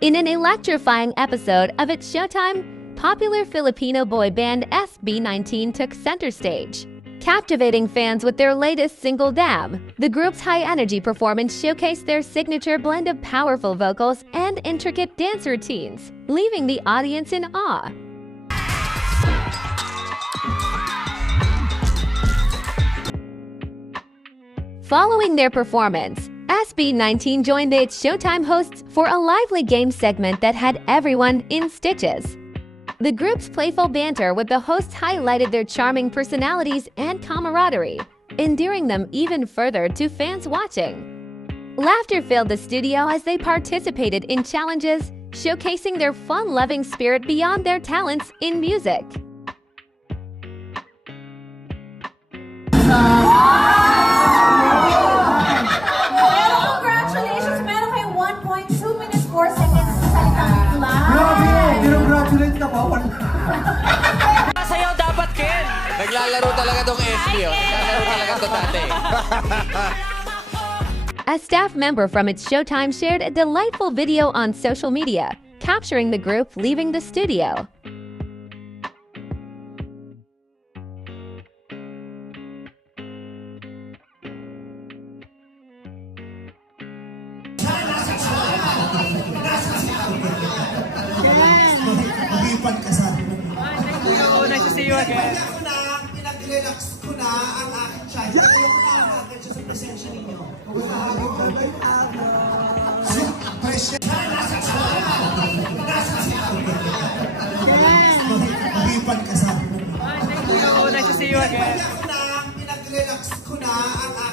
In an electrifying episode of It's Showtime, popular Filipino boy band SB19 took center stage, captivating fans with their latest single, Dam. The group's high-energy performance showcased their signature blend of powerful vocals and intricate dance routines, leaving the audience in awe. Following their performance, SB19 joined the It's Showtime hosts for a lively game segment that had everyone in stitches. The group's playful banter with the hosts highlighted their charming personalities and camaraderie, endearing them even further to fans watching. Laughter filled the studio as they participated in challenges, showcasing their fun-loving spirit beyond their talents in music. Sayaw dapat, Ken! Naglalaro talaga tong SB, oh. Naglalaro talaga to dati. A staff member from It's Showtime shared a delightful video on social media, capturing the group leaving the studio. Nice to see you again. Pinag-relax ko na ang aking child. Ayaw ko na ang akin sa presensya ninyo. Nice to see you again. Pinag-relax ko na ang